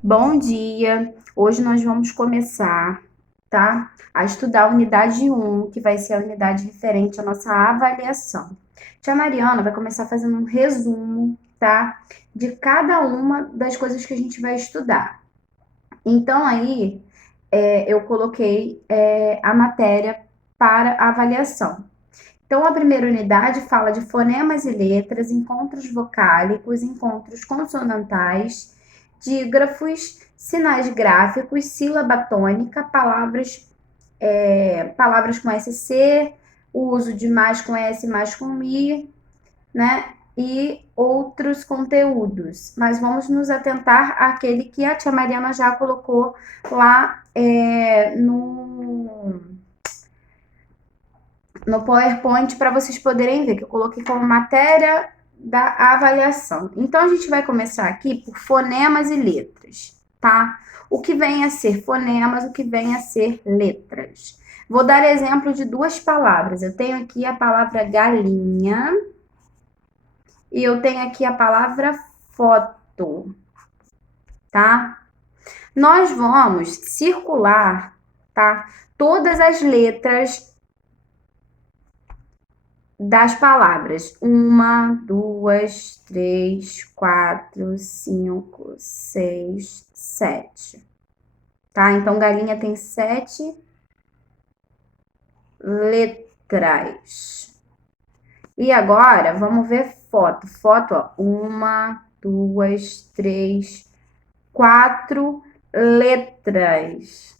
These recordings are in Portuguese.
Bom dia! Hoje nós vamos começar, tá? A estudar a unidade 1, que vai ser a unidade referente à nossa avaliação. Tia Mariana vai começar fazendo um resumo, tá? De cada uma das coisas que a gente vai estudar. Então, aí, eu coloquei a matéria para avaliação. Então, a primeira unidade fala de fonemas e letras, encontros vocálicos, encontros consonantais, dígrafos, sinais gráficos, sílaba tônica, palavras com SC, o uso de mais com S, mais com Mi, né? E outros conteúdos. Mas vamos nos atentar àquele que a tia Mariana já colocou lá no PowerPoint para vocês poderem ver, que eu coloquei como matéria da avaliação. Então, a gente vai começar aqui por fonemas e letras, tá? O que vem a ser fonemas, o que vem a ser letras. Vou dar exemplo de duas palavras. Eu tenho aqui a palavra galinha e eu tenho aqui a palavra foto, tá? Nós vamos circular, tá? Todas as letras das palavras. 1, 2, 3, 4, 5, 6, 7. Tá? Então, galinha tem 7 letras. E agora, vamos ver foto. Foto, ó. 1, 2, 3, 4 letras.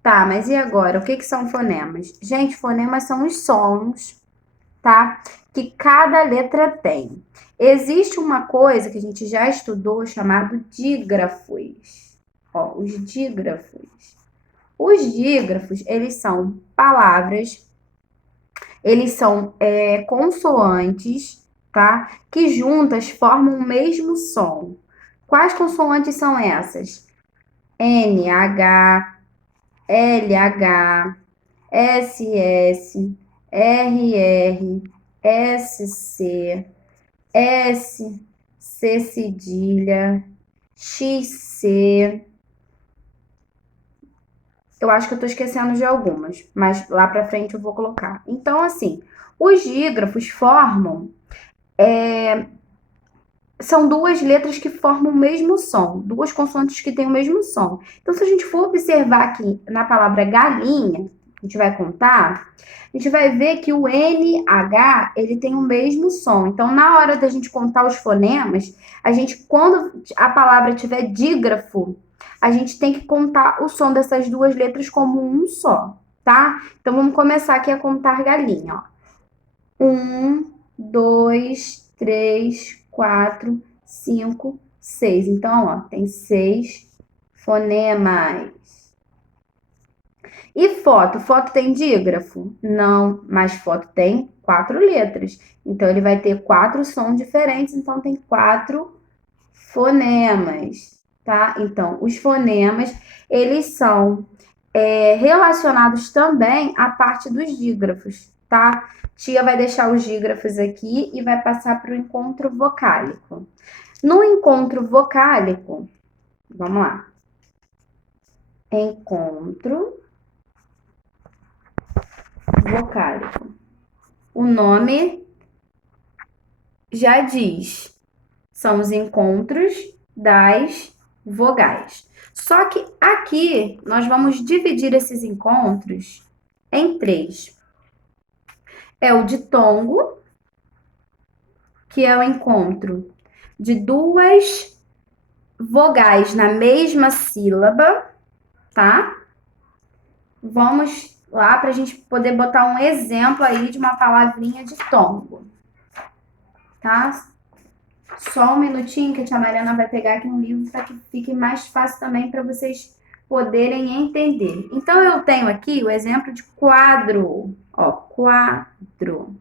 Tá, mas e agora? O que são fonemas? Gente, fonemas são os sons, tá? Que cada letra tem. Existe uma coisa que a gente já estudou chamado dígrafos. Ó, os dígrafos. Os dígrafos, eles são palavras, eles são consoantes, tá? Que juntas formam o mesmo som. Quais consoantes são essas? N, H, L, H, S, S, R, R, S, C, S, C cedilha, X, C. Eu acho que eu tô esquecendo de algumas, mas lá pra frente eu vou colocar. Então, assim, os dígrafos formam. São duas letras que formam o mesmo som, duas consoantes que têm o mesmo som. Então, se a gente for observar aqui na palavra galinha, a gente vai contar, a gente vai ver que o NH, ele tem o mesmo som. Então, na hora da gente contar os fonemas, a gente, quando a palavra tiver dígrafo, a gente tem que contar o som dessas duas letras como um só, tá? Então, vamos começar aqui a contar galinha, ó. 1, 2, 3, 4, 5, 6. Então, ó, tem 6 fonemas. E foto? Foto tem dígrafo? Não, mas foto tem 4 letras. Então, ele vai ter 4 sons diferentes, então tem 4 fonemas, tá? Então, os fonemas, eles são relacionados também à parte dos dígrafos, tá? Tia vai deixar os dígrafos aqui e vai passar para o encontro vocálico. No encontro vocálico, vamos lá. Encontro vocálico. O nome já diz, são os encontros das vogais. Só que aqui nós vamos dividir esses encontros em 3. É o ditongo, que é o encontro de duas vogais na mesma sílaba, tá? Vamos lá para a gente poder botar um exemplo aí de uma palavrinha de tongo, tá? Só um minutinho que a tia Mariana vai pegar aqui um livro para que fique mais fácil também para vocês poderem entender. Então, eu tenho aqui o exemplo de quadro. Ó, quadro.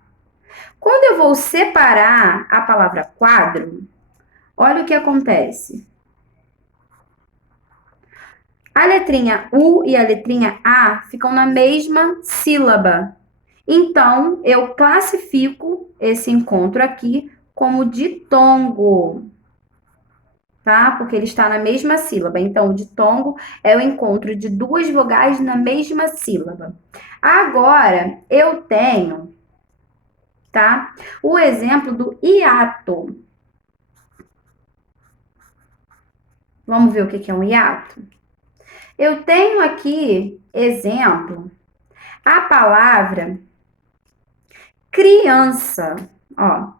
Quando eu vou separar a palavra quadro, olha o que acontece. A letrinha U e a letrinha A ficam na mesma sílaba. Então, eu classifico esse encontro aqui como ditongo. tá? Porque ele está na mesma sílaba. Então, o ditongo é o encontro de duas vogais na mesma sílaba. Agora, eu tenho, tá? O exemplo do hiato. Vamos ver o que é um hiato? Eu tenho aqui, exemplo, a palavra criança. Ó,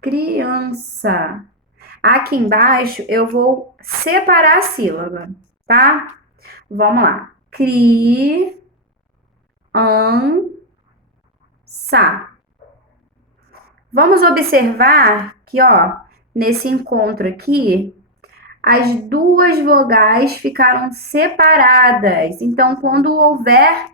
criança. Aqui embaixo eu vou separar a sílaba, tá? Vamos lá. Criança. Vamos observar que, ó, nesse encontro aqui, as duas vogais ficaram separadas. Então, quando houver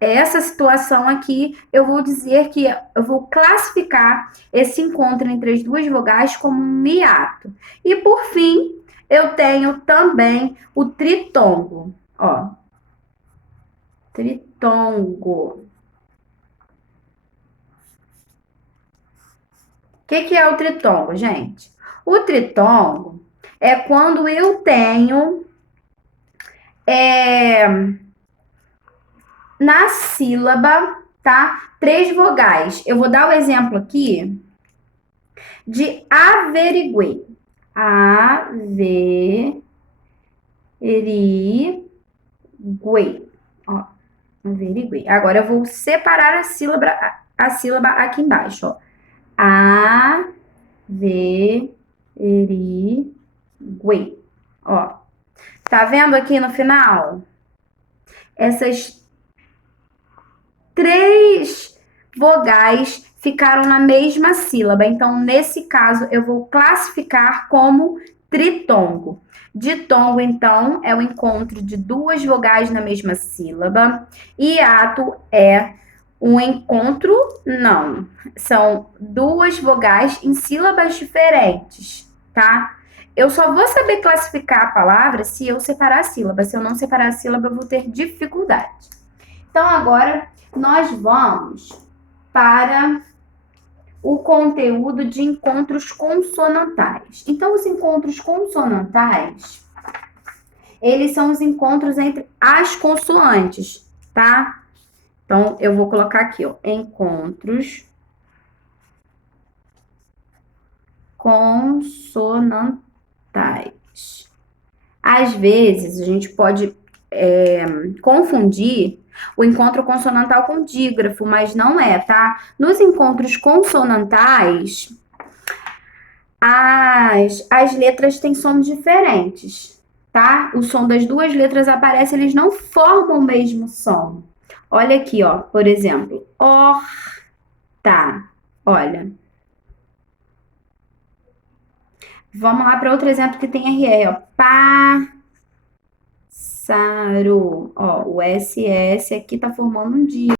essa situação aqui, eu vou dizer que eu vou classificar esse encontro entre as duas vogais como um hiato. E por fim, eu tenho também o tritongo. Ó, tritongo. O que é o tritongo, gente? O tritongo é quando eu tenho na sílaba, tá? Três vogais. Eu vou dar o exemplo aqui de averiguei. Averiguei. Ó, averiguei. Agora eu vou separar a sílaba aqui embaixo, ó. Averiguei. Ó. Tá vendo aqui no final? Essas três vogais ficaram na mesma sílaba. Então, nesse caso, eu vou classificar como tritongo. Ditongo, então, é o encontro de duas vogais na mesma sílaba. Hiato é um encontro, não. São duas vogais em sílabas diferentes, tá? Eu só vou saber classificar a palavra se eu separar a sílaba. Se eu não separar a sílaba, eu vou ter dificuldade. Então, agora nós vamos para o conteúdo de encontros consonantais. Então, os encontros consonantais, eles são os encontros entre as consoantes, tá? Então, eu vou colocar aqui, ó, encontros consonantais. Às vezes, a gente pode confundir o encontro consonantal com dígrafo, mas não é, tá? Nos encontros consonantais, as letras têm sons diferentes, tá? O som das duas letras aparece, eles não formam o mesmo som. Olha aqui, ó, por exemplo, horta. Olha. Vamos lá para outro exemplo que tem RR, ó. Pássaro. Ó, o SS aqui tá formando um dígrafo.